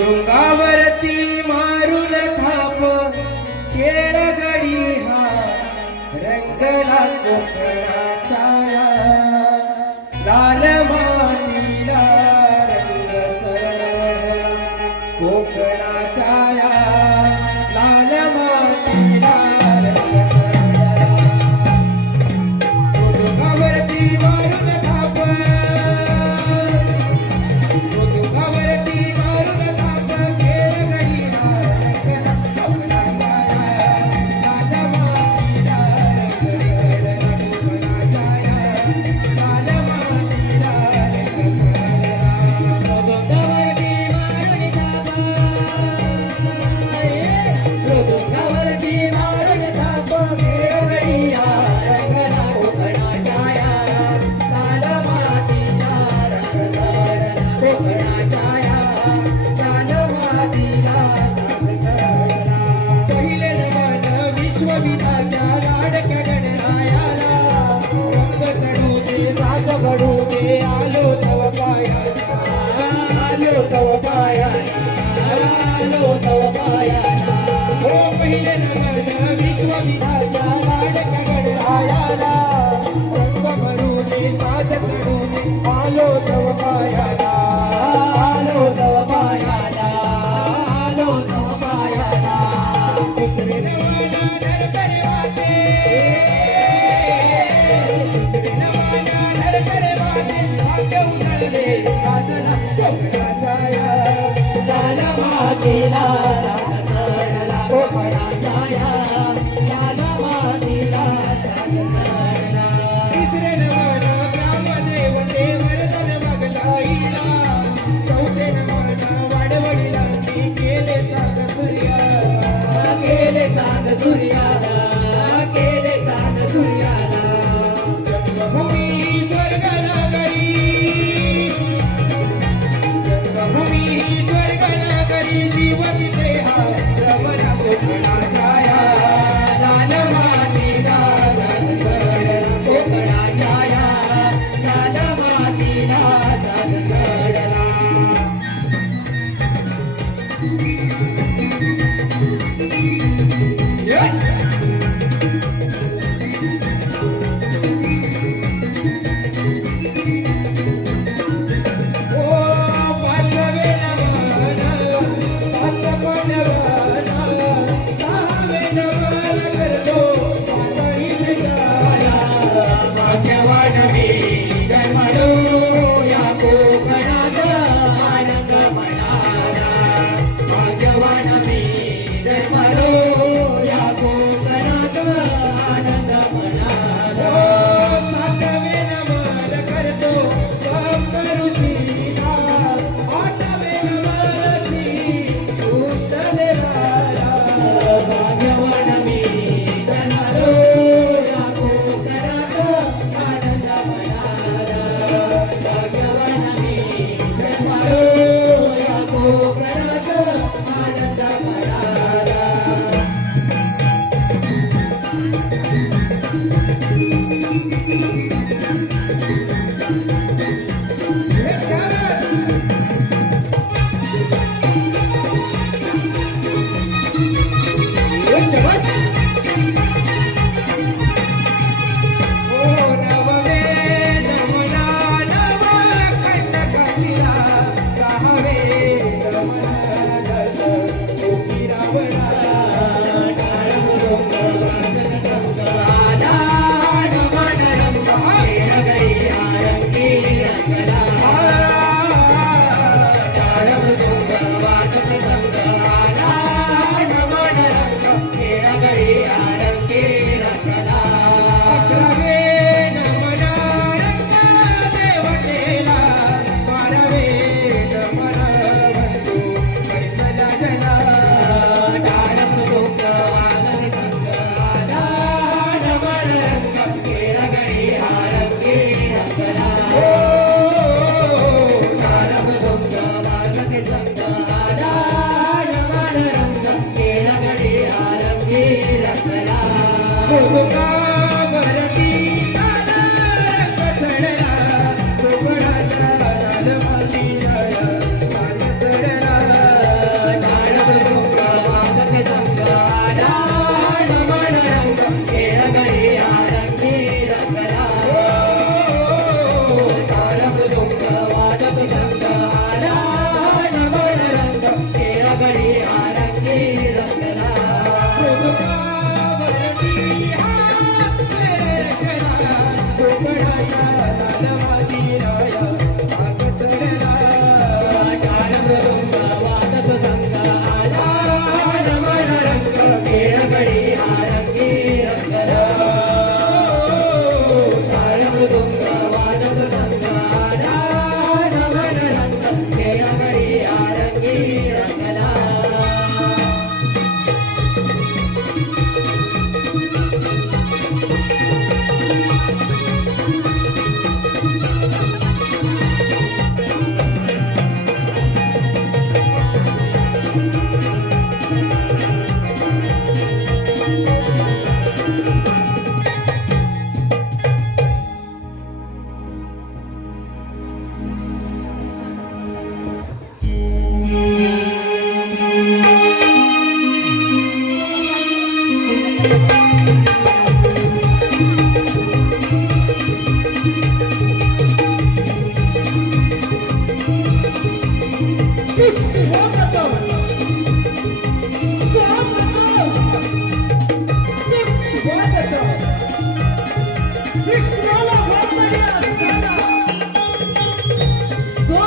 मृदुंगावरती मारून थाप खेळ गडी हा रंगला कोकणाच्या लाल मातीला रंग चढला कोकणाच्या लाल मातीला रंग चढला मृदुंगावरती मारून थाप मृदुंगावरती मारून थाप खेळ गडी हा रंगला कोकणाच्या लाल मातीला रंग चढला कोकणाच्या लाल मातीला रंग चढला मृदुंगावरती मारून थाप खेळ गडी हा रंगला कोकणाच्या लाल मातीला रंग चढला कोकणाच्या लाल मातीला रंग चढला पहिले नमन विश्वविधात्या लाडक्या गणरायाला रंग चढू दे राग घडू दे आलो तव पायाला आलो तव पायाला आलो तव पायाला हो पहिले नमन विश्वविधात्या लाडक्या गणरायाला रंग भरू दे साज चढू दे आलो तव पायाला आलो तव पायाला आलो तव पायाला दुसरे नवाना नरकर वाटे दुसरे नवाना नरकर वाटे भाग्य उजळले वासना कोकणाच्या लाल मातीला रंग चढला कोकणाच्या लाल मातीला रंग चढला तिसरे नमन ग्रामदेवते वर्धन मगलाईला चौथे नमन वाडवडिलांनी केले साग सूर्याला केले साग सूर्याला केले साग सूर्याला जन्मभूमी स्वर्ग नगरी जन्मभूमी स्वर्ग नगरी जीव तिथे सुस्वागतम स्वागतम सुस्वागतम विश्वाला वाटणारी असताना जो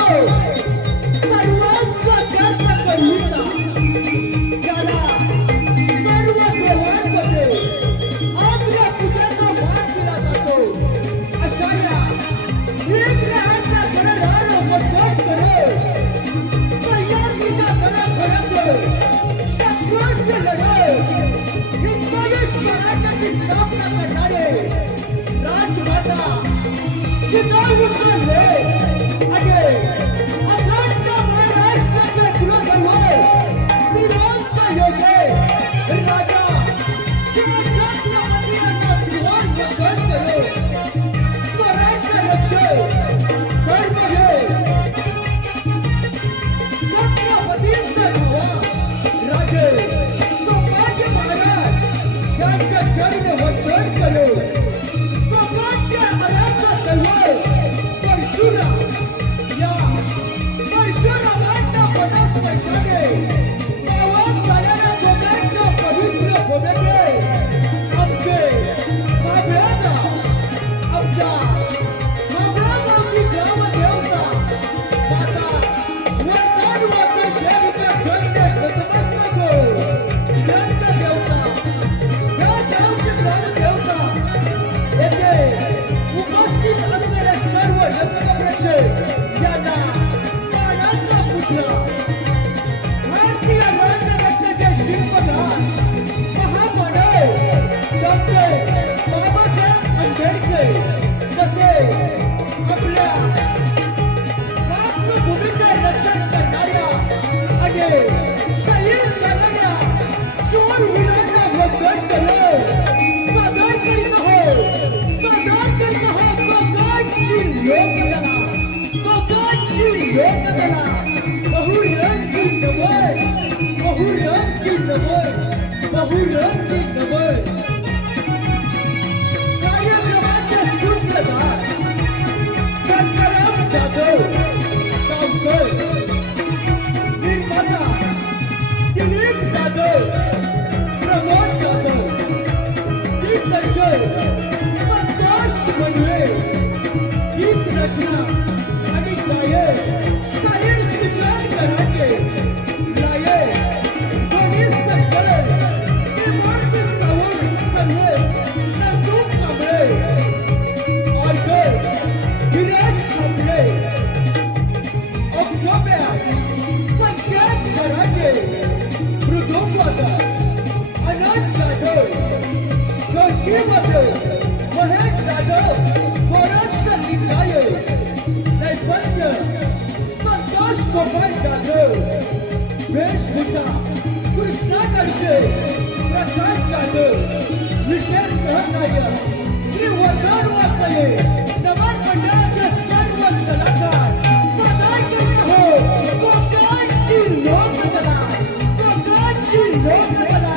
सर्वांचा त्याचा करूता ज्याला सर्व देवांमध्ये आपल्या पूजेचा मान दिला जातो अशा या विग्रहांच्या घराला मतदान करत सह्याद्रीच्या घराघरात संघर्ष लढत हिंदवी स्वराज्याची स्थापना करणारे राजमाता जिजाऊचा लेख आणि अखंड महाराष्ट्राच्या कुलधर्मावर श्रीरामचा योगे राजा शिवछत्रपती यांना दिवाण वंदन करत स्वराज्य रक्षक धर्म हे छत्रपतींचा दुवा राजे सौभाग्य महाराज यांच्या चरण वंदन करत कोकणच्या हराचा तलवार परशुराम या परशुरामांच्या पटास्पर्शाने गावात झालेल्या दोघांच्या पवित्र भूमिके आमचे मावळा आमच्या मावळगावची ग्रामदेवता माता वरदान वाचे देवीच्या चरणी नतमस्तक ग्रंथदेवता या गावची ग्रामदेवता येथे उपस्थित असलेले सर्व रसिक यांना मानाचा पुत्र भारतीय राज्यघटनेचे शिल्पकार महामानव डॉक्टर बाबासाहेब आंबेडकर तसेच आपल्या मातृभूमीचे रक्षण करणाऱ्या आणि शहीद झालेल्या शूरवीरांना वंदन करत सादर करीत आहोत कोकणची लोककला कोकणची लोककला बहुरंगी नमन बहुरंगी नमन बहुरंगी नमन कार्यक्रमाचे सूत्रधार गंगाराम जाधव गावकर निर्माता दिलीप जाधव प्रमोद जाधव दिग्दर्शक संतोष मंडळे गीत रचना आणि गायक साहिल सिद्धार्थ कराटे गायक गणेश सखल इमारत सावंत संगीत नंदू कांबळे ऑर्गन विराज कांबळे ऑक्टोबर संकेत कराटे मृदुंगवादक अनंत जाधव महेश जाधव गोरक्ष निकाय नैपथ्य संतोष गोपाल जाधव वेशभूषा कृष्णा करशे प्रकाश जाधव विशेष सहकार्य श्री वर्धन वाकये नमन मंडळाचे सर्व कलाकार सादर करीत आहोत कोकणची लोककला कोकणची लोककला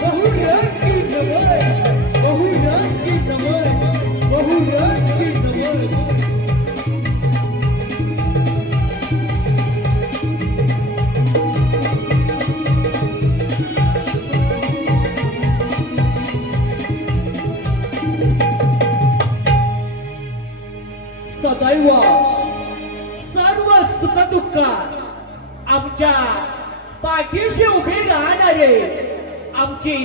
बहुरंगी नमन बहुरंगी नमन बहुरंगी नमन सदैव सर्व सुखदुःखात आमच्या पाठीशी उभी राहणारे आमची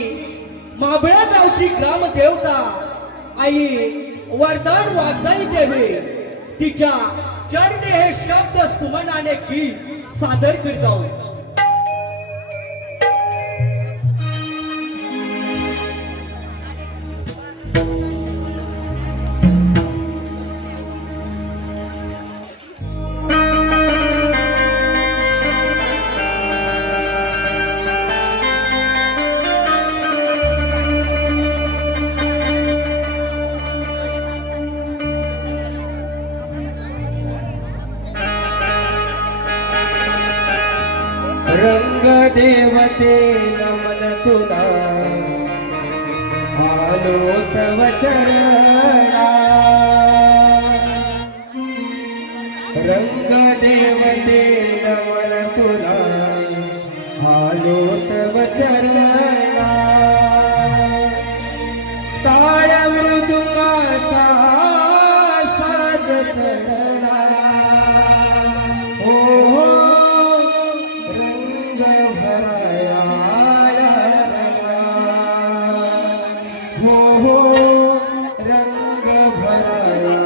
माबळा गावची ग्रामदेवता आई वरदान वाघजाई देवी तिच्या चरणी हे शब्द सुमनाने गीत सादर करीत आहोत. रंग देवते नमन तुला आलो तव चरणा रंग देवते नमन तुला आलो तव चरणा टाळ मृदुंगाचा साज चढला हो हो रंग भराया हो हो रंग भराया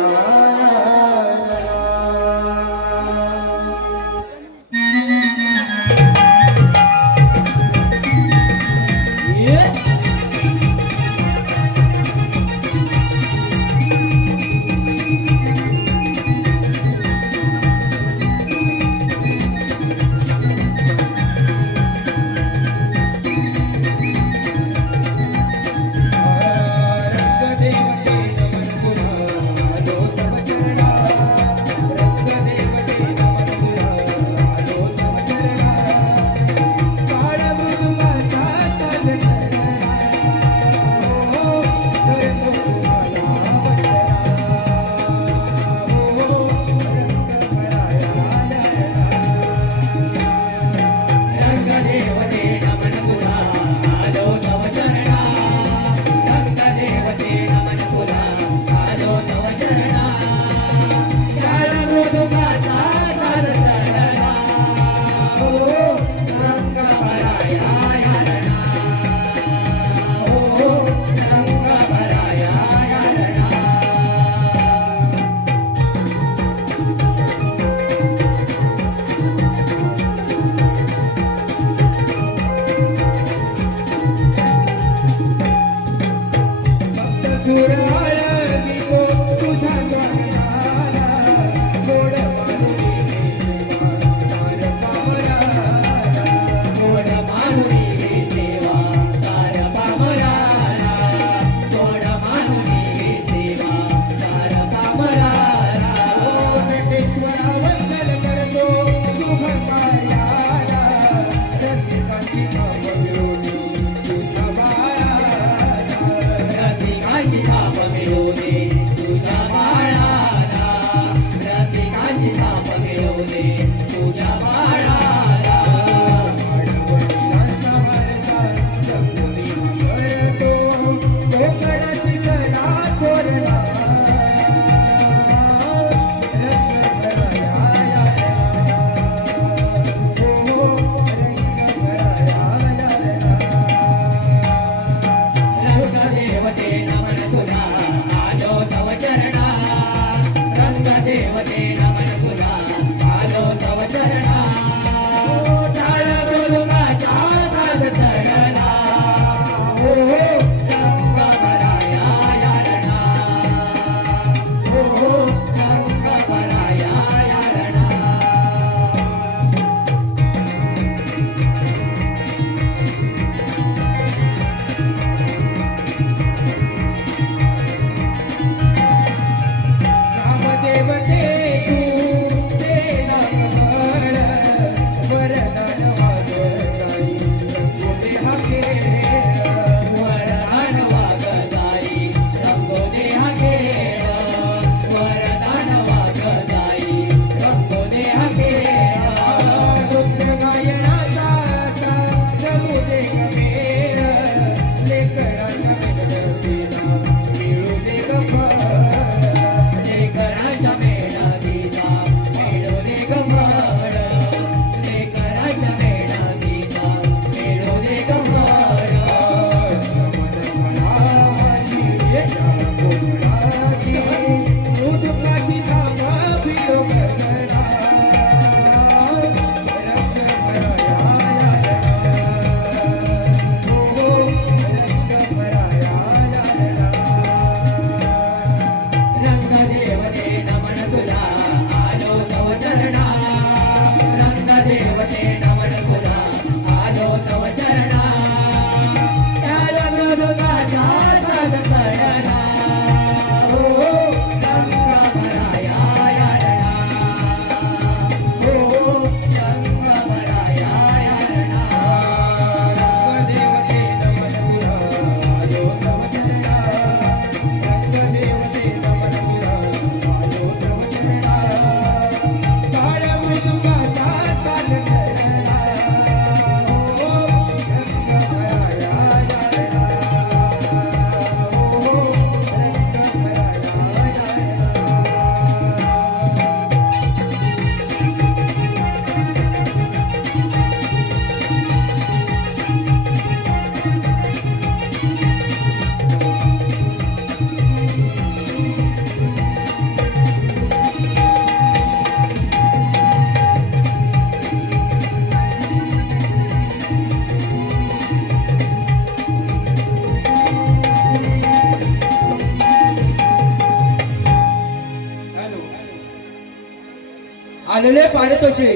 पारितोषे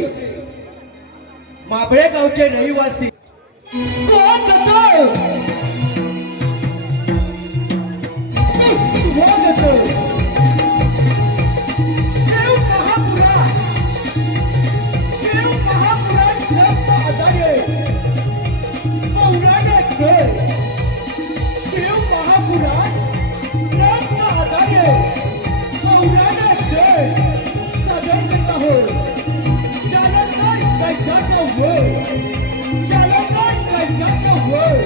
माबळे गावचे रहिवासी स्वागत सुस्वागत शिव महापुराण ग्रंथ आधारे पौराणिक खेळ शिव महापुराण ग्रंथ आधारे पौराणिक खेळ सादर करत आहोत. जालंधर गजाचा वळ जालंधर गजाचा वळ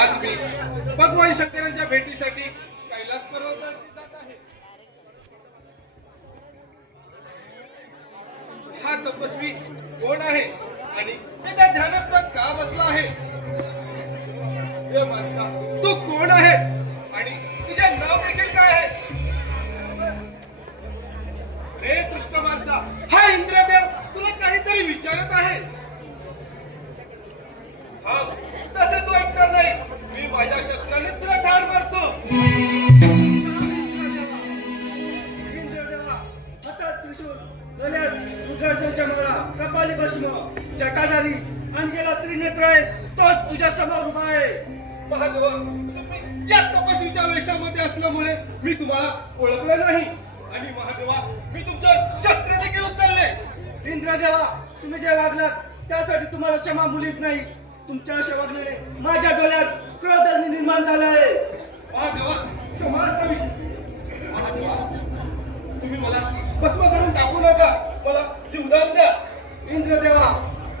आज मी भगवान शंकरांच्या भेटीसाठी कैलास पर्वतावरती जात आहे. हा तपस्वी कोण आहे आणि मी त्या ध्यानस्थात का बसला आहे? हे माणसा, तू कोण आहे आणि तुझे नाव देखील काय आहे? रे दृष्ट माणसा, हा इंद्रदेव तुला काहीतरी विचारत आहे. हा, तसे तू ऐकणार नाही. मी माझ्या शस्त्राने तुला ठार मारतो. हातात त्रिशूल, गळ्यात सुदर्शनच्या माळा, कपाळी भस्म, जटाधारी आणि ज्याला त्रिनेत्र आहेत तोच तुझ्या समोर उभा आहे. महादेवा, तुम्ही या तपस्वीच्या वेशामध्ये असल्यामुळे मी तुम्हाला ओळखलं नाही. आणि महादेवा, मी तुमचं शस्त्र देखील उचलले. इंद्रदेवा, तुम्ही जे वागलात त्यासाठी तुम्हाला क्षमा मुलीच नाही. तुमच्या अशा वागण्याने माझ्या डोळ्यात क्रोध निर्माण झाला आहे. महादेवा, क्षमा असावी. महादेवा, तुम्ही मला भस्म करून टाकू नका. मला जीवदान द्या. इंद्रदेवा,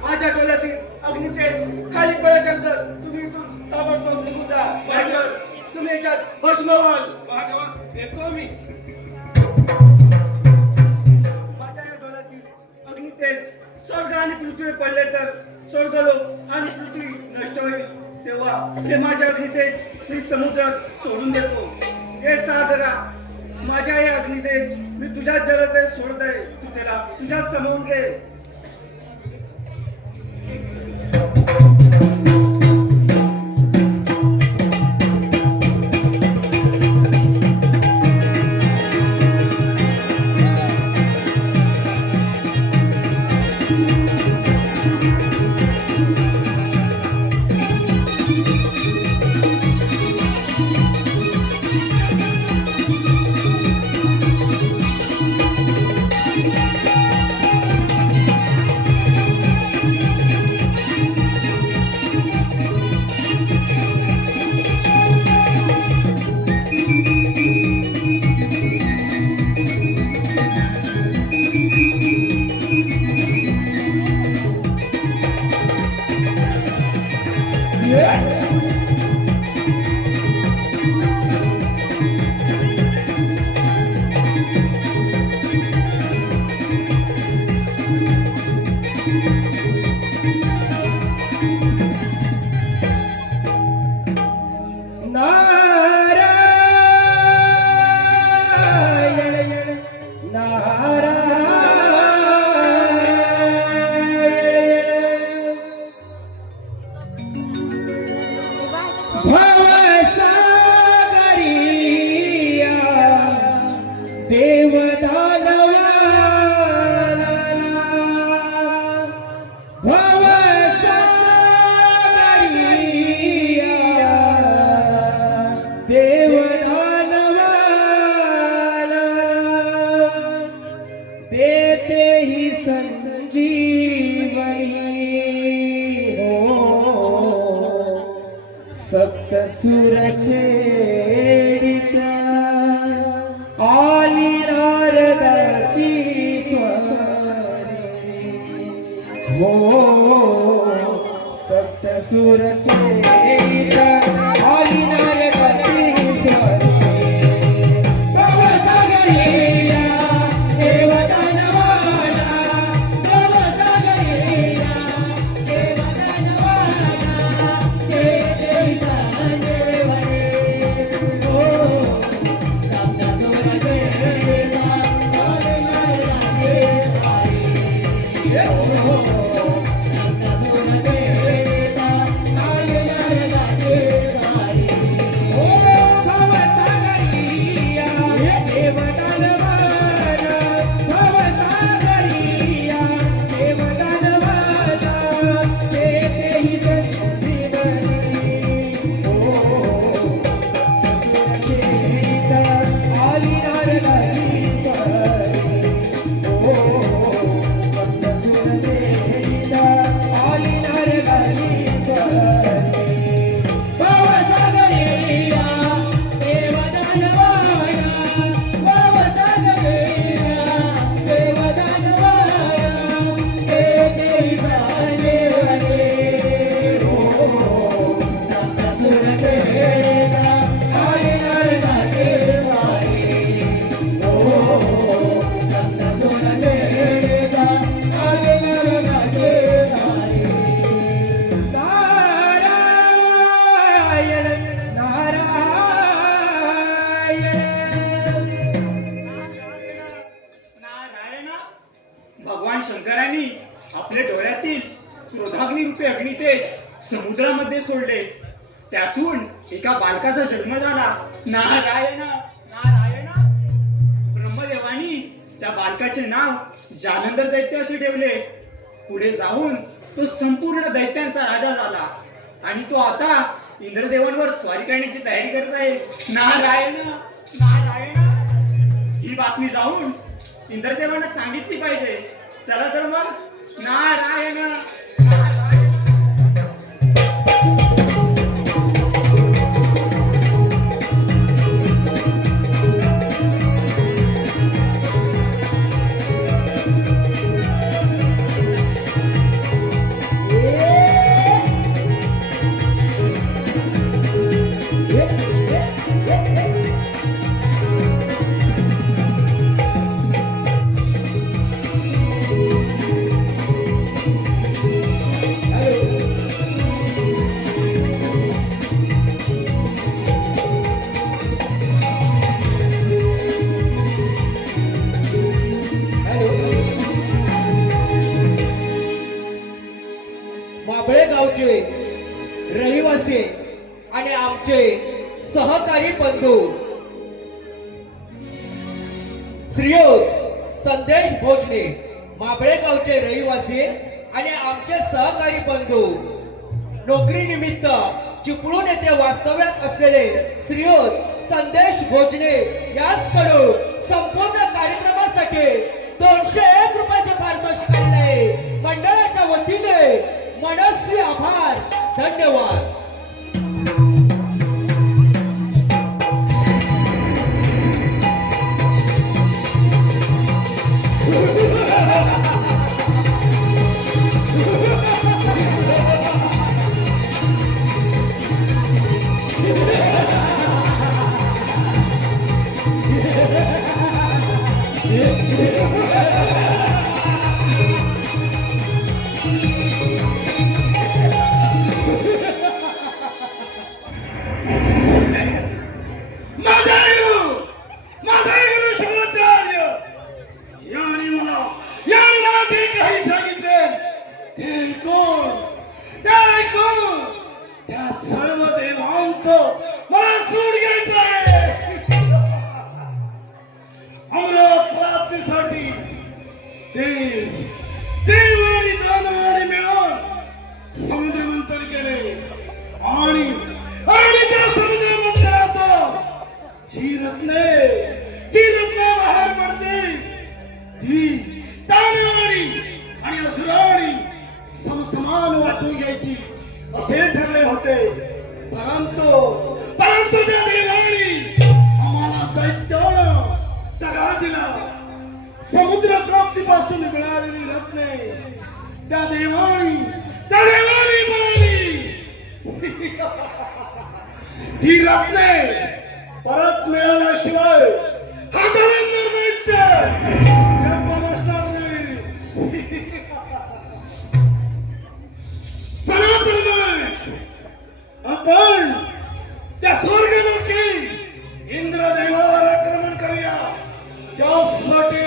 माझ्या डोळ्यातील अग्नितेज खाली पडायच्या अगोदर तुम्ही इथून ताबडतोब निघून जा. नाहीतर तुम्ही याच्यात भस्म व्हाल. महादेवा, येतो मी. माझ्या या डोळ्यातील अग्नितेज स्वर्ग आणि पृथ्वी पडले तर स्वर्गलोक आणि पृथ्वी नष्ट होईल. तेव्हा हे माझ्या अग्नितेज मी समुद्रात सोडून देतो. हे सागरा, माझ्या या अग्नितेज मी तुझ्याच जलते सोडत आहे. तू त्याला तुझ्याच समवून घे. सप्त सुर छेडिता आली नारदाची स्वारी हो सप्त सुर छेडिता आली नारदाची स्वारी भगवान शंकरांनी आपल्या डोळ्यातील क्रोधाग्नी रूपे अग्नितेज समुद्रामध्ये सोडले. त्यातून एका बालकाचा जन्म झाला. नारायण नारायण. ब्रह्मदेवानी त्या बालकाचे नाव जालंधर दैत्य असे ठेवले. पुढे जाऊन तो संपूर्ण दैत्यांचा राजा झाला आणि तो आता इंद्रदेवांवर स्वारी करण्याची तयारी करत आहे. नारायण नारायण. ही बातमी जाऊन इंद्रदेवांना सांगितली पाहिजे. चला तर मग. नारायण नारायण. माबळे गावचे रहिवासी आणि आमचे सहकारी बंधू श्रीयुत संदेश भोजने. माबळे गावचे रहिवासी आणि आमचे सहकारी बंधू नोकरी निमित्त चिपळूण येथे वास्तव्यात असलेले श्रीयुत संदेश भोजने याचकडून संपूर्ण कार्यक्रमासाठी 201 रुपयाचे पारितोषिक आलेले आहे. मंडळाच्या वतीने मनस्वी आभार. धन्यवाद. समसमान वाटून घ्यायची असे ठरले होते. परंतु त्या देवानी आम्हाला दैत्यानं दगा दिला. समुद्र प्राप्तीपासून मिळालेली रत्ने त्या देवानी मिळाली. ही रत्ने परत मिळाल्याशिवाय हा धरंदर दैत्य गप्प बसणार नाही. चला तर मग आपण त्या स्वर्गलोकी इंद्रदेवावर आक्रमण करूया. त्यासाठी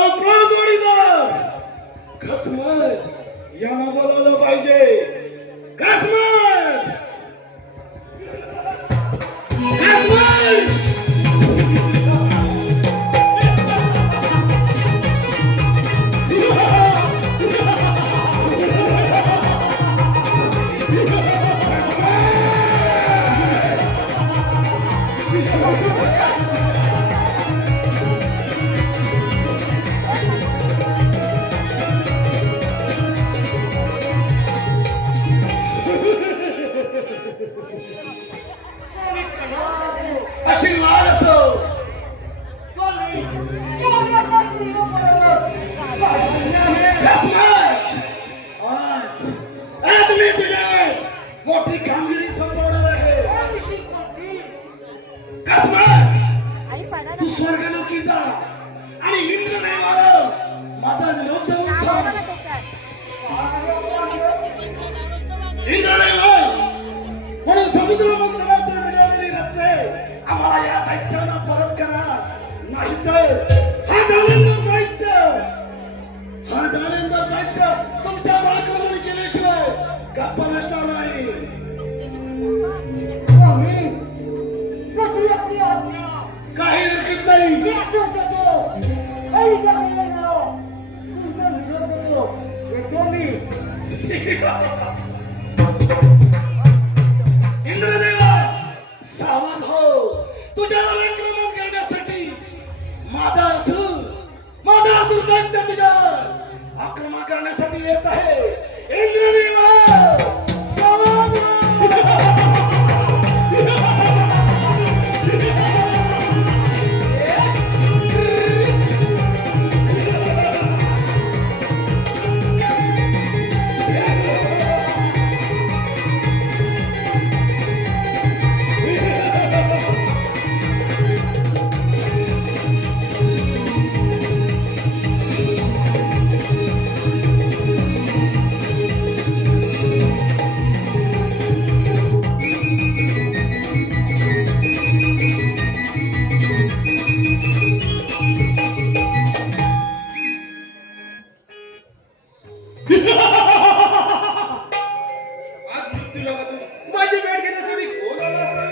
आपला जोडीदार खसमत यांना बोलावलं पाहिजे. खसमत आशीर्वाद असो. आज मी तुझ्यावर मोठी कामगिरी संपवणार आहे. तू स्वर्गलोकी जा आणि इंद्रदेवाला माझा निरोप देऊन सांग. इंद्रदेव म्हणून समुद्र मंथनातून मिळालेली रत्ने आम्हाला या दैत्याला परत करा. नाहीतर हा दालेंदर दैत्य तुमच्यावर आक्रमण केल्याशिवाय गप्पा बसणार नाही. काही हरकत नाही. इंद्रदेवा सावध हो. तुझ्यावर आक्रमण करण्यासाठी माझा असुर दैत्य तुझ्यावर आक्रमण करण्यासाठी येत आहे. इंद्रदेवा सावध हो. आज मृत्यूलोकातून माझी भेट घेण्यासाठी कोण आला असावा?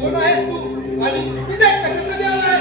कोण आहेस तू आणि इथे कशासाठी आलाय?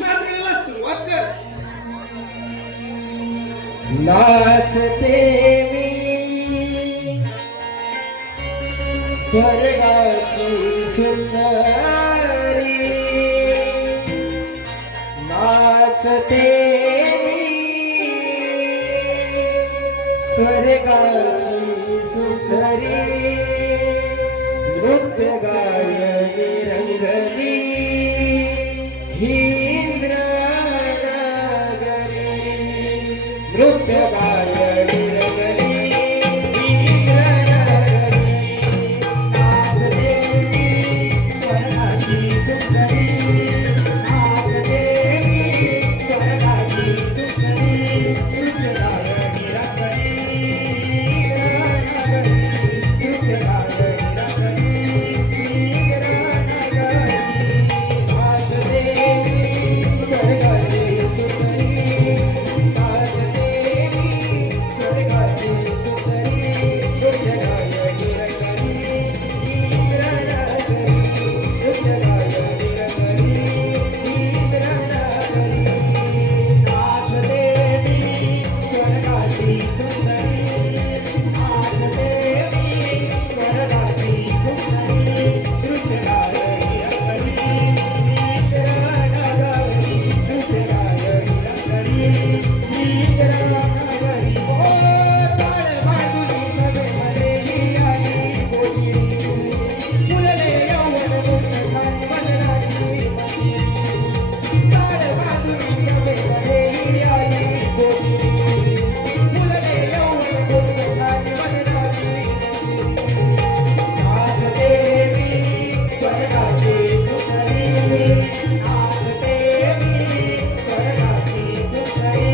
नाच गायला सुरुवात कर. नाचते मी स्वर्गाची सुंदरी, नाचते मी स्वर्गाची सुंदरी, नृत्य गायली रंगली ही इंद्रनगरी, नृत्य गायली रंगली ही इंद्रनगरी. नाचते मी स्वर्गाची सुंदरी, नाचते मी स्वर्गाची सुंदरी, नृत्य गायली रंगली इंद्रनगरी, नृत्य गायली रंगली इंद्रनगरी. नाचते मी स्वर्गाची सुंदरी, नाचते मी स्वर्गाची सुंदरी, नृत्य गायली रंगली इंद्रनगरी, नृत्य गायली रंगली इंद्रनगरी. नाचते मी स्वर्गाची सुंदरी, नाचते मी स्वर्गाची सुंदरी, नृत्य गायली रंगली इंद्रनगरी, नृत्य गायली रंगली इंद्रनगरी. ओ चाळ बांधुनी सभेमध्ये ही आली कोकिळी, फुलले यौवन मुक्त झाली मदनाची मंदिरी. चाळ बांधुनी सभेमध्ये ही आली कोकिळी, फुलले यौवन मुक्त झाली मदनाची मंदिरी. नाचते मी स्वर्गाची सुंदरी, नाचते मी स्वर्गाची सुंदरी,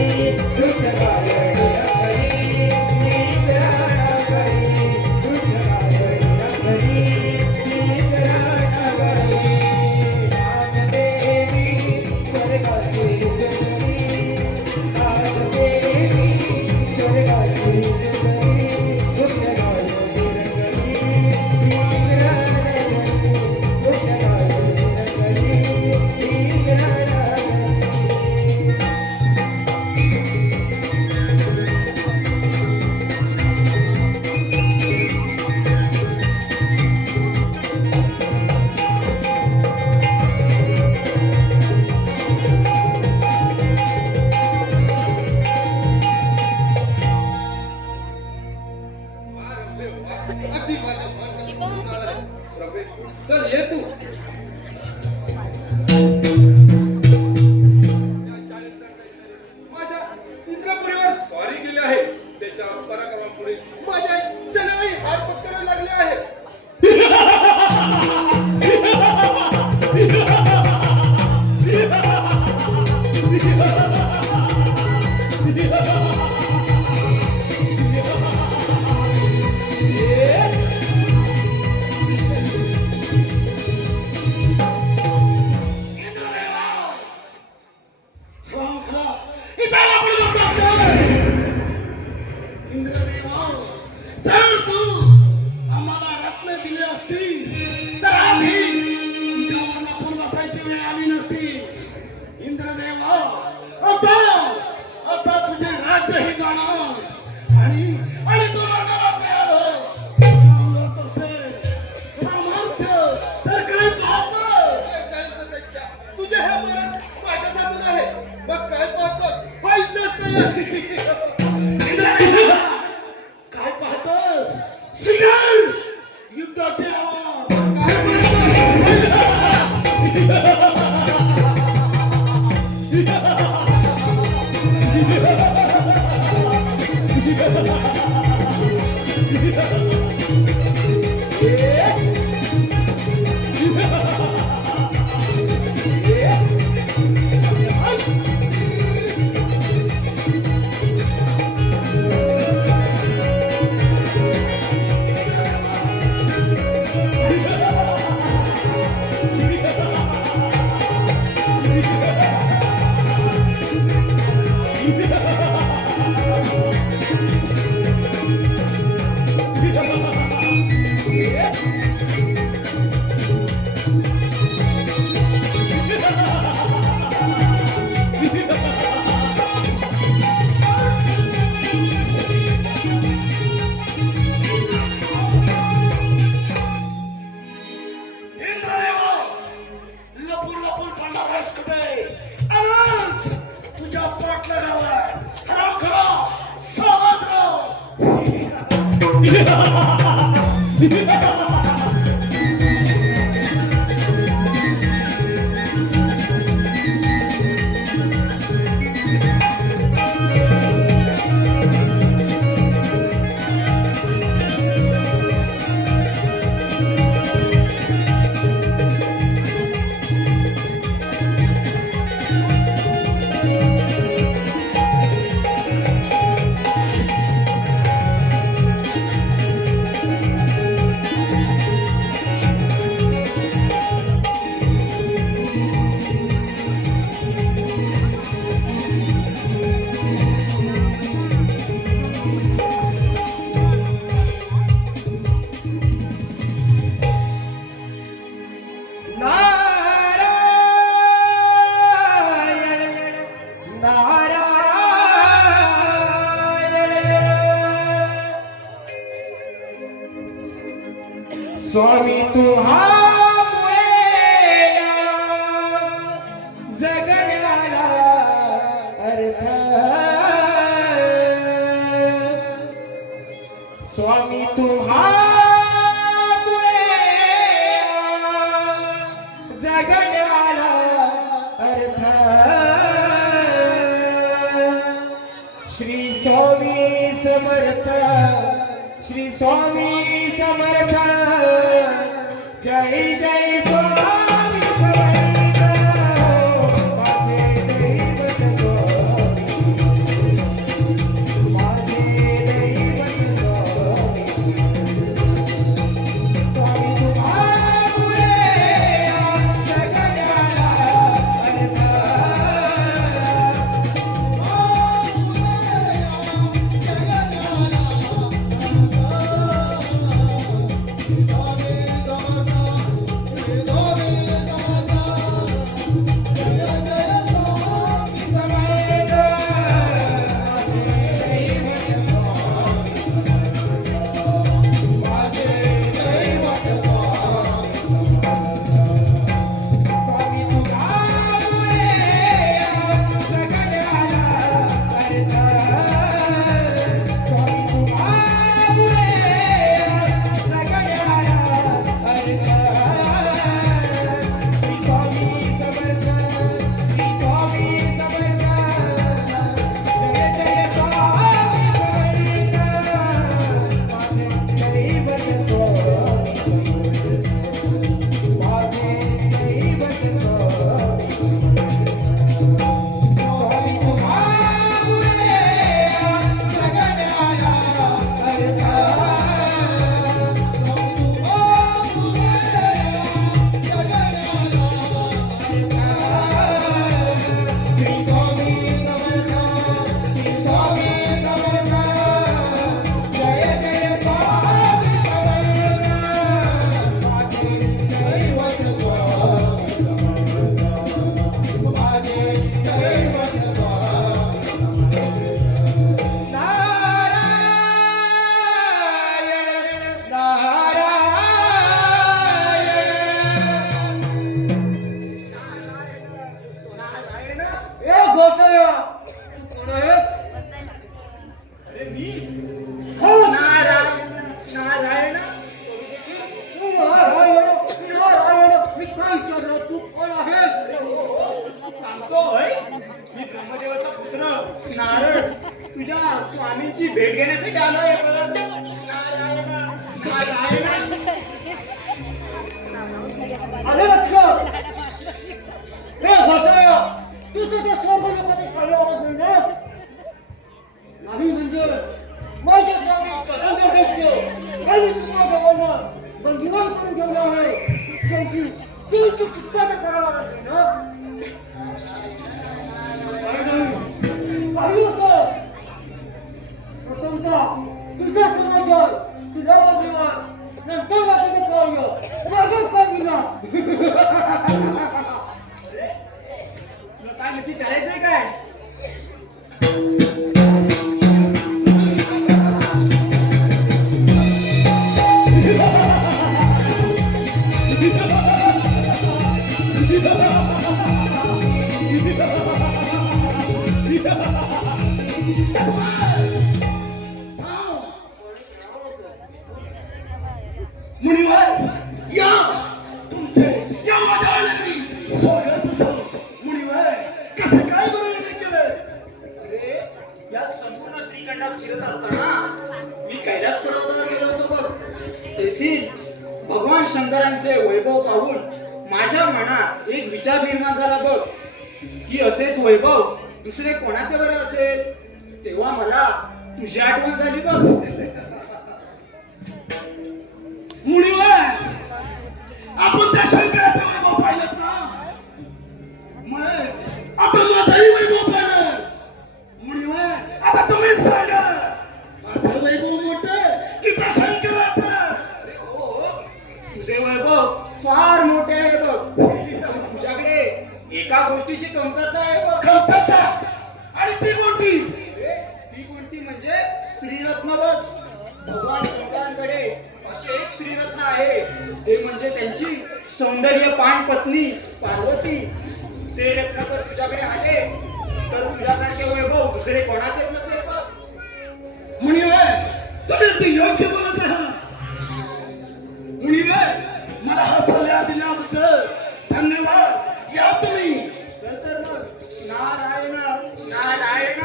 नृत्य गायली रंगली इंद्रनगरी, नृत्य गायली रंगली इंद्रनगरी. नाचते मी स्वर्गाची सुंदरी, नाचते मी स्वर्गाची सुंदरी, नृत्य गायली रंगली इंद्रनगरी, नृत्य गायली रंगली इंद्रनगरी. अरे वा, अगदी माझं मन कसं भरून आलं रे. रमेश, चल ये तू. माझ्या इंद्रपुरीवर स्वारी केली आहे, त्याच्या पराक्रमापुढे माझ्या सेनाही हात पत्करावे लागले आहे. स्वामी तुझ्यामुळे जगण्याला अर्थ स्वामी तुझ्यामुळे जगण्याला अर्थ श्री स्वामी समर्थ श्री स्वामी समर्थ जय जय स्वामी समर्थ माझे दैवत स्वामी माझे दैवत स्वामी स्वामी तुम्हामुळे जगण्याला अर्थ सांगतोय मी ब्रह्मदेवाचा पुत्र नारद तुझ्या स्वामींची भेट घेण्यासाठी आलोय. नारायण नारायण अरे लक्ष हे घोटाळा तू तुझ्या स्वप्नामध्ये चालू आवाज नाही म्हणजे माझ्या स्वामी स्वतंत्र देश आणि तुझ्या जवळना बंदिवान करून ठेवलं आहे त्यांची तीच चित्ता करावं लागेल ना काही होतं प्रथमतः तुझा समाचार तुझ्यावर दिवार नंतर वाटते पाहूया मागं पाहूया तुला काय नक्की करायचंय काय? मनात एक विचार निर्माण झाला बघ की असेच वैभव दुसरे कोणाचे बरं असेल. तेव्हा मला तुझी आठवण झाली बघ. मुळीवर आपण त्या शंकराचं वैभव पाहिलं ना, मग आपण माझंही वैभव पाहिलं. मुळीवर आता तुम्हीच सांगा, माझं वैभव मोठं की त्या शंकराचं? तुझे वैभव फार मोठे आहे बघ. तुझ्याकडे एका गोष्टीची कमतरता आहे बघ. कमतरता? आणि ती कोणती? ती कोणती म्हणजे स्त्रीरत्न बघ. भगवान शंकरांकडे असे एक स्त्रीरत्न आहे, ते म्हणजे त्यांची सौंदर्यपान पत्नी पार्वती. ते रत्न जर तुझ्याकडे आहे तर तुझ्यासारखे वैभव दुसरे कोणाचेच नसेल बघ. मुळीवर तुम्ही अगदी योग्य बोलत आहात. मुळीवर मला हा सल्ला दिल्याबद्दल धन्यवाद. या तुम्ही. तर मग नारायण नारायण.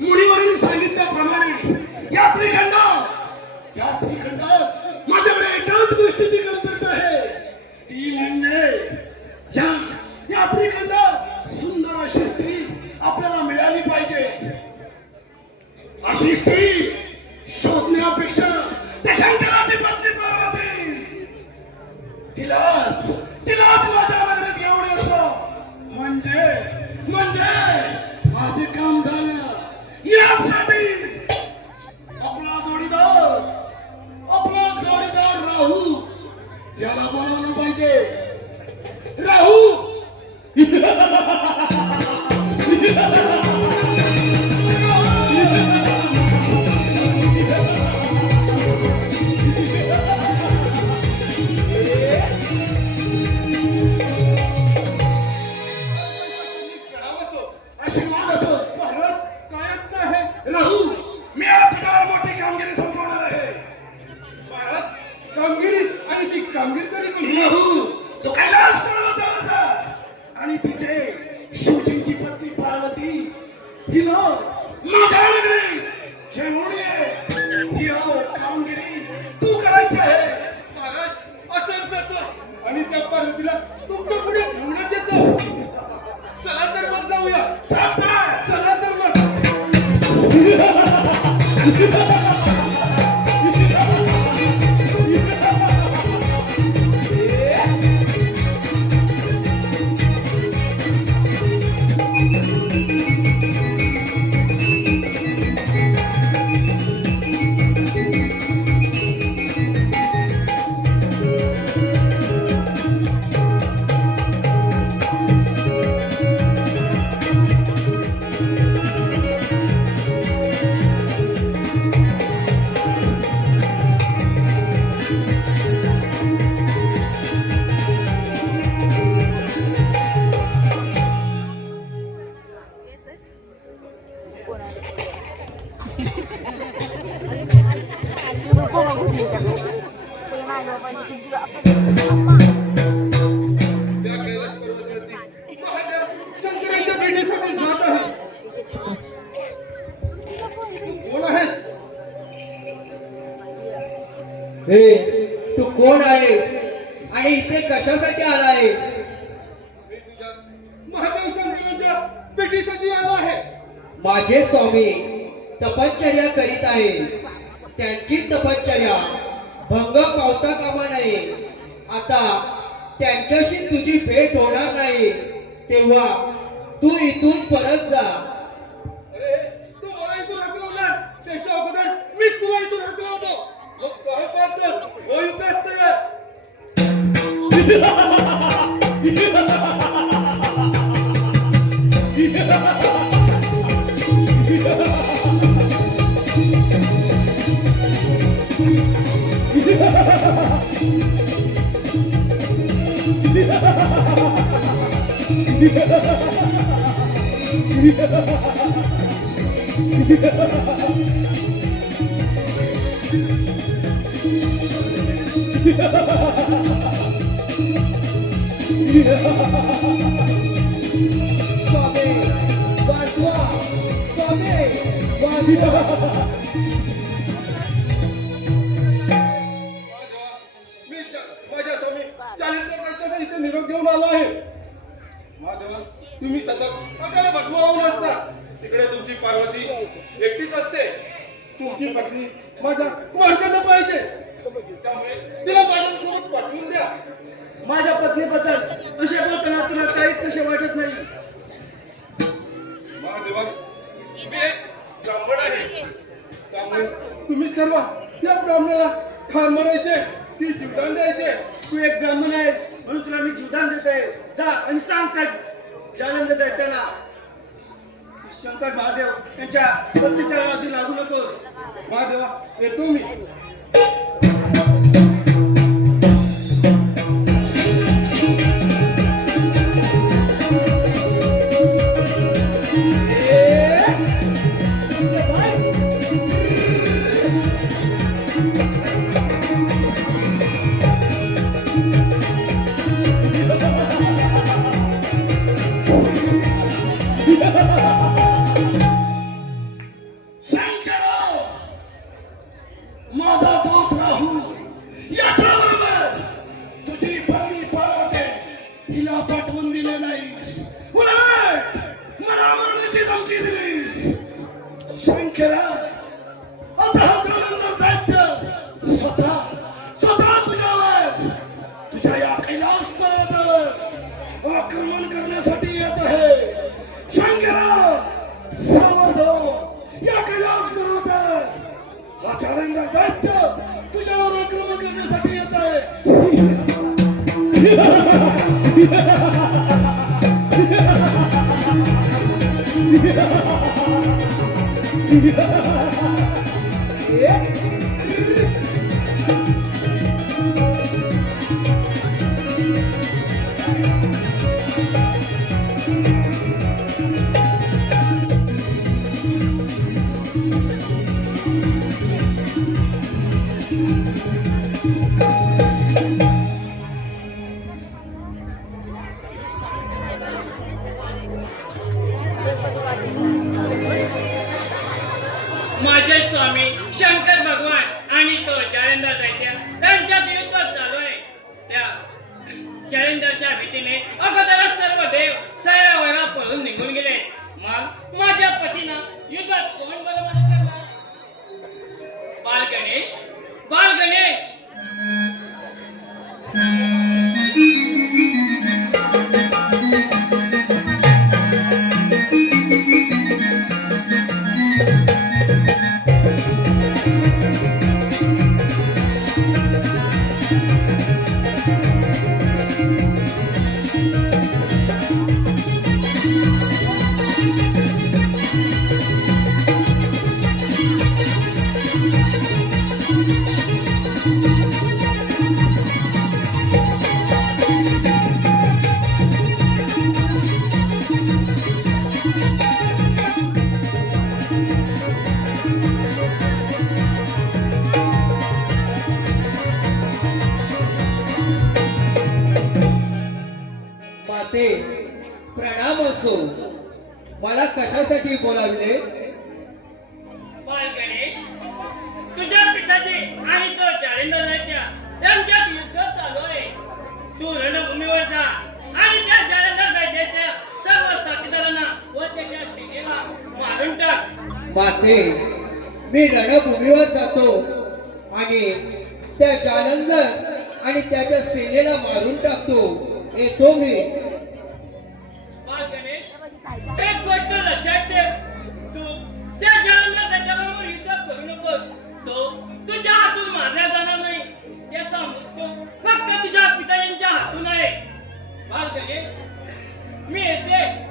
मुळीवरील सांगितल्याप्रमाणे या त्रिखंडात माझ्याकडे एकाच गोष्टीची कमतरता आहे. ती म्हणजे या त्रिखंडात सुंदर अशी स्त्री आपल्याला मिळाली पाहिजे. अशी स्त्री शोधण्यापेक्षा त्या शंकराची पत्नी पार्वती तिलाच माझ्या नगरीत घेऊन येतो. म्हणजे माझे काम झालं. यासाठी आपला जोडीदार राहू याला बोलावलं पाहिजे. राहू आशीर्वाद असो. भारत कायच आहे. राहू मी आज मोठी कामगिरी संपवणार आहे. भारत कामगिरी आणि ती कामगिरी तरी कोणी? राहू तो कैलास पर्वतावर जा आणि तिथे शिवजींची पत्नी पार्वती हिला माझ्या नगरी घेऊन ये. ही कामगिरी तू करायची आहे. महाराज असंच जातो आणि त्या पार्वतीला तुमच्या पुढे घेऊनच येतो. चला तर मग जाऊया. चालतंय. चला तर मग. त्या कैलास पर्वतावरती महादेव शंकराच्या भेटीसाठी जात आहे. तू कोण आहेस? तू कोण आहेस आणि इथे कशासाठी आला आहेस? मी तुझ्या महादेव शंकराच्या भेटीसाठी आलो आहे. माझे स्वामी तपश्चर्या करीत आहे. त्यांची तपश्चर्या भंग पावता कामा नये. आता त्यांच्याशी तुझी भेट होणार नाही, तेव्हा तू इथून परत जा. अरे तू मला इथून हकलवणार, त्याच्या अगोदर मीच तुला इथून हकलवतो. मग काय पाहतो? हो युद्धास तयार. स्वामी वाचवा, स्वामी वाचवा. मी माझ्या स्वामी चारित्र्याचा इथे निरोप घेऊन आलो आहे. महादेवा, तुम्ही सतत अकाला भस्म लावून असता. तिकडे तुमची पार्वती एकटीच असते. तुमची पत्नी माझ्या मार्गाने पाहिजे, त्यामुळे तिला माझ्यासोबत पाठवून द्या. माझ्या पत्नीबद्दल असे बोलताना तुला काहीच कसे वाटत नाही. महादेवा, मी एक ब्राह्मण आहे, त्यामुळे तुम्हीच ठरवा या ब्राह्मणाला ठार मारायचे की जीवदान द्यायचे. तू एक ब्राह्मण आहेस म्हणून तुला मी जीवदान देत आहे. जा आणि सांग त्या जालंद दैत्याला शंकर महादेव यांच्या पत्नीच्या आधी लागू नकोस. महादेवा, येतो मी. शंकराव, माझा दूत राहू याच्याबरोबर तुझी पत्नी पार्वती हिला पाठवून दिले नाहीस, उलट मला मरण्याची धमकी दिलीस. शंकराव, आता हा जालंधर दैत्य स्वतः तुझ्यावर, तुझ्या या कैलास पर्वतावर आक्रमण करण्यासाठी येत आहे. शंकराव, सावध हो. या कैलास पर्वतावर हा जालंधर दैत्य तुझ्यावर आक्रमण करण्यासाठी येत आहे. माझे स्वामी शंकर भगवान आणि तो जालंधर दैत्य त्यांच्यात युद्ध चालू आहे. त्या जालंधरच्या भीतीने अगोदरच सर्व देव सैरावैरा पळून निघून गेले. मग माझ्या पतीनं युद्धात कोण बरं मदत करणार? बाल गणेश, बाल गणेश. माते, प्रणाम असो. मला कशासाठी बोलाविले? बाल गणेश, तुझ्या पिताचे आणि तो जालंधर दैत्य यांच्यात युद्ध चालू आहे. तू रणभूमीवर जा आणि त्या जालंधर दैत्याच्या सर्व साथीदारांना व त्याच्या सेनेला मारून टाक. माते, मी रणभूमीवर जातो आणि त्या जालंधर आणि त्याच्या सेनेला मारून टाकतो. येतो मी. बाल गणेश, एक गोष्ट लक्षात ठेव. तू त्या जालंधर दैत्याबरोबर युद्ध करू नकोस. तो तुझ्या हातून मारला जाणार नाही. याचा मृत्यू फक्त तुझ्या पिता हातून आहे. बाल गणेश, मी येते.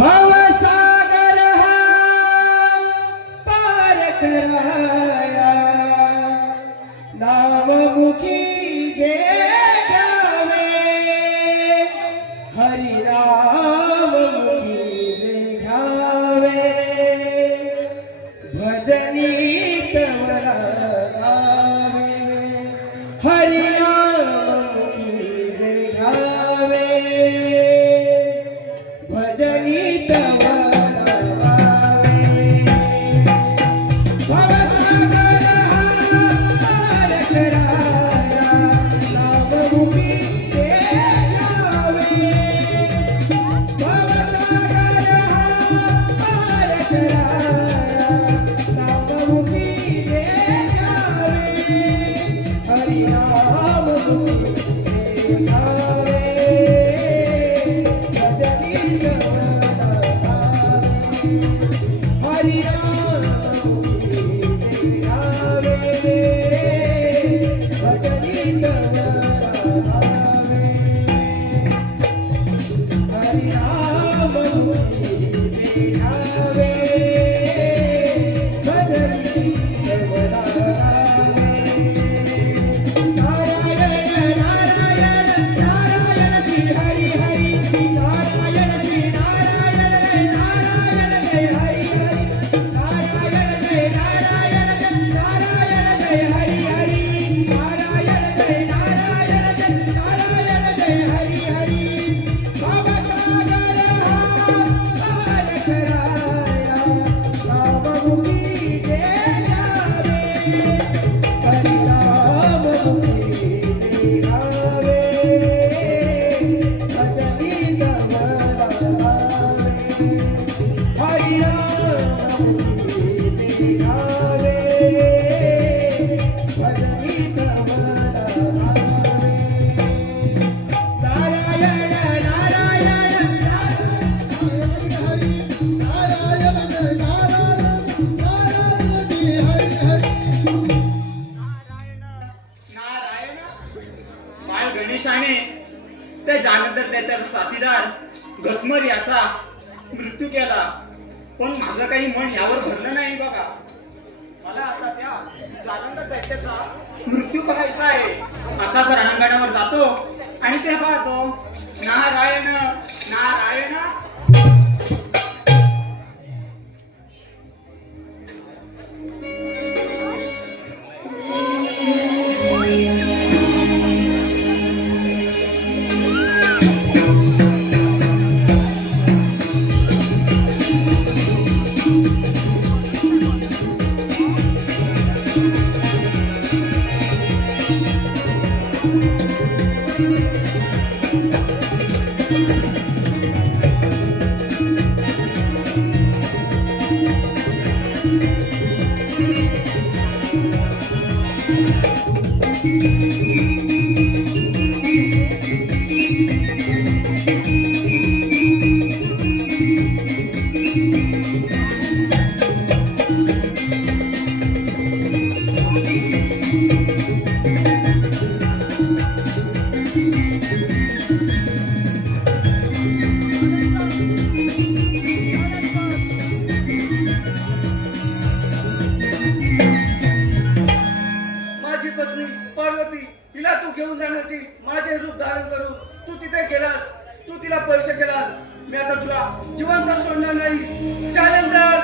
भवसागर हा पार कराया नावमुखी जे घ्यावे हरिनाम मुखी जे घ्यावे भजनी तवरा गावे हरिनाम मुखी जे घ्यावे भजनी तवरा गावे भवसागर पार कराया नावमुखी जे घ्यावे भवसागर पार कराया नावमुखी जे घ्यावे हरिनाम मुखी जे घ्यावे भजनी तवरा गावे हरिनाम मुखी जे घ्यावे भजनी तवरा गावे हरिनाम मुखी जे घ्यावे भजनी तवरा गावे नारायण नारायण नारायण श्री हरी हरी नारायण श्री नारायण जय नारायण जय हरी हरी नारायण जय नारायण जय नारायण जय हरी हरी नारायण जय नारायण जय नारायण जय हरी हरी भवसागर पार कराया नावमुखी जे घ्यावे हरिनाम मुखी जे घ्यावे भजनी तवरा गावे हरिनाम मुखी जे घ्यावे भजनी तवरा गावे नारायण नारायण नारायण हरी नारायण जय नारायण नारायण जय हरी हरी नारायण बाळ गणेशाने त्या जालंधर त्याचा साथीदार घसमर याचा मृत्यू केला पण माझं काही मन यावर भरलं नाही बघा मला आता त्या जालंधर दैत्याचा मृत्यू पाहायचा आहे असाच रणांगणावर जातो आणि ते पाहतो नारायण नारायण माझी पत्नी पार्वती हिला तू घेऊन जाण्यासाठी माझे रूप धारण करून तू तिथे गेलास तू तिला स्पर्श केलास मी आता तुला जिवंत सोडणार नाही जालंधर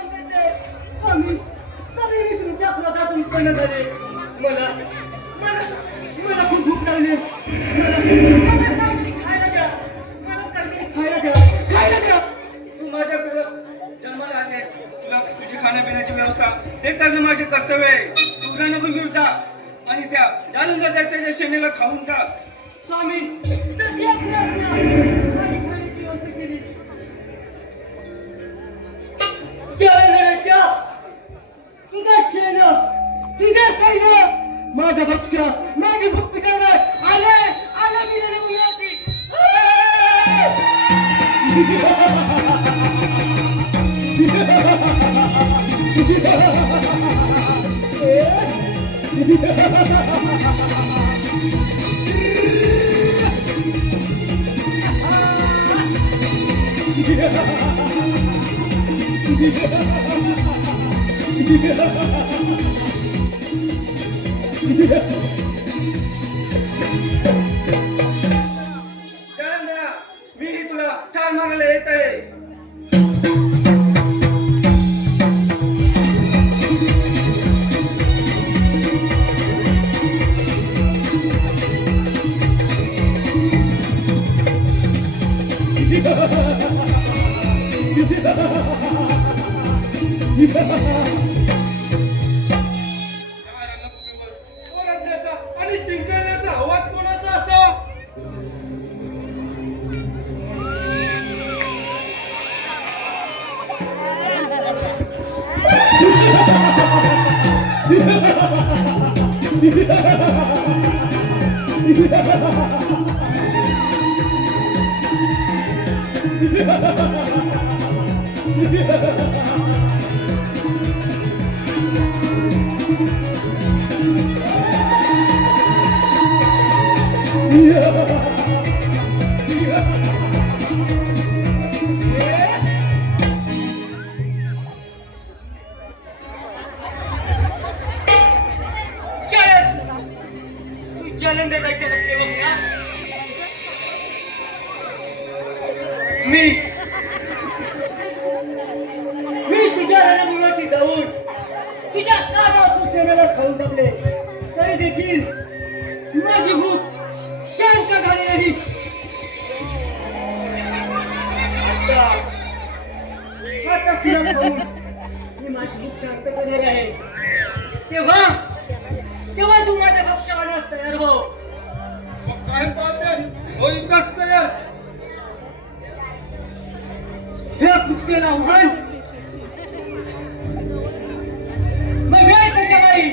स्वामी स्वामी मी तुमच्या क्रोधातून उत्पन्न झाले मला मला मला खूप भूक लागली मला काहीतरी खायला द्या मला काहीतरी खायला द्या तू माझ्याकडे जन्माला आलेस तुला तुझी खाण्यापिण्याची व्यवस्था हे करणं माझे कर्तव्य आहे. तू ग्रहण घेऊन जा आणि त्या जालंधर त्याच्या शेणीला खाऊन टाक. स्वामी जशी आपली आज्ञा माझी खाण्याची व्यवस्था केली जालंधराच्या तुझं शेण तुझं सैन्य माझं भक्ष माझी भूक पिकवणार आले मी रे मुलाची जालंधरा मीही तुला ठार मारायला येत आहे. या रणभूमीवर ओरडण्याचा आणि चिंकळण्याचा आवाज कोणाचा असावा? तू जालंधराच्या सेवक ना मी तुझ्या रणमुलाची जाऊन तुझ्या सागातून शेणाला खाऊन टाकले तरी देखील माझी भूक शांत झाली नाही. आता तुला खाऊन मी माझी भूक शांत करणार आहे तेव्हा तू माझ्या भक्षाला तयार हो. मग काय पाहते? हो इथंच तयार. हे कुत्रेला उघड मग वेळ कशा बाई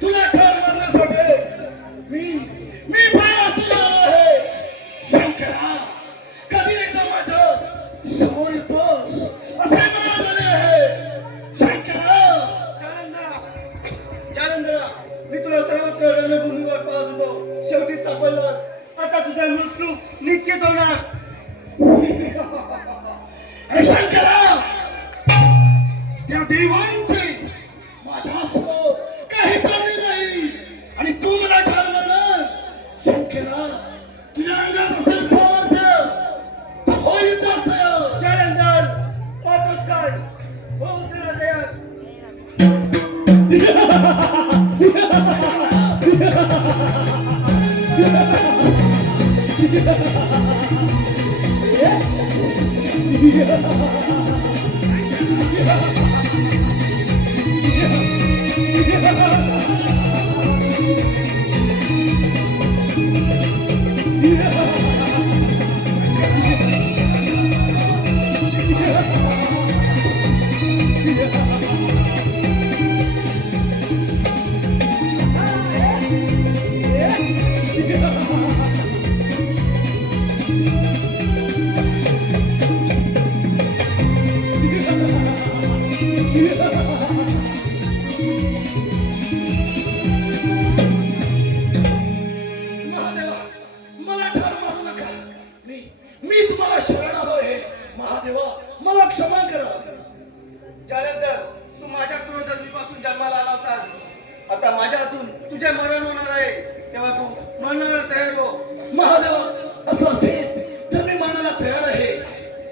तुला ठार मारण्यासाठी मी बाळा तुला आलो आहे. शंकरा कधी एकदा माझ्या समोर येतोस असे मला झाले आहे. शंकरा जालंधरा मी तुला सर्वत्र रणभूमीवर पाहत होतो. शेवटी सापडलास. आता तुझा मृत्यू निश्चित होणार. अशा देवांचे माझ्यासमोर काही करणे नाही आणि तू मला ठार मारणार शंकेला तुझ्या अंगात असेल सामर्थ्य हो युद्धास्तय जालंधर पाहतोस काय हो तुला तयार महादेवा मला ठार मारू नका मी तुम्हाला शरण आलोय महादेवा मला क्षमा करा जालंधर तू माझ्या क्रोधगतीपासून जन्माला आला होतास आता माझ्या हातून तुझे मरण होणार आहे तेव्हा तू मरणाला तयार हो महादेवा असं असेल तर मी मरणाला तयार आहे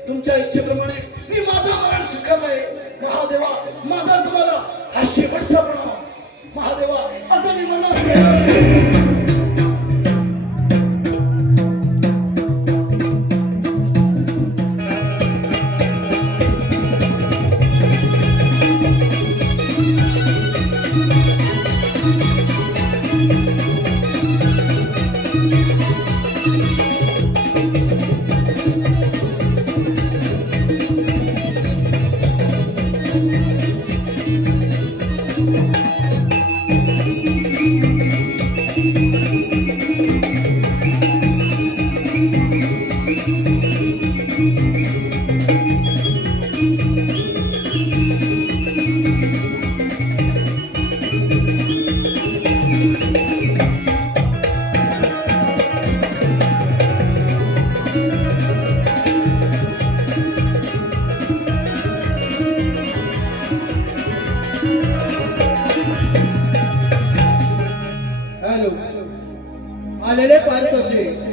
तुमच्या इच्छेप्रमाणे मी माझा मरण स्वीकारलाय महादेवा माझा तुम्हाला हा शेवटचा प्रणाम महादेवा आता मी मरणाला तयार आहे हॅलो आलेले पारितोषिक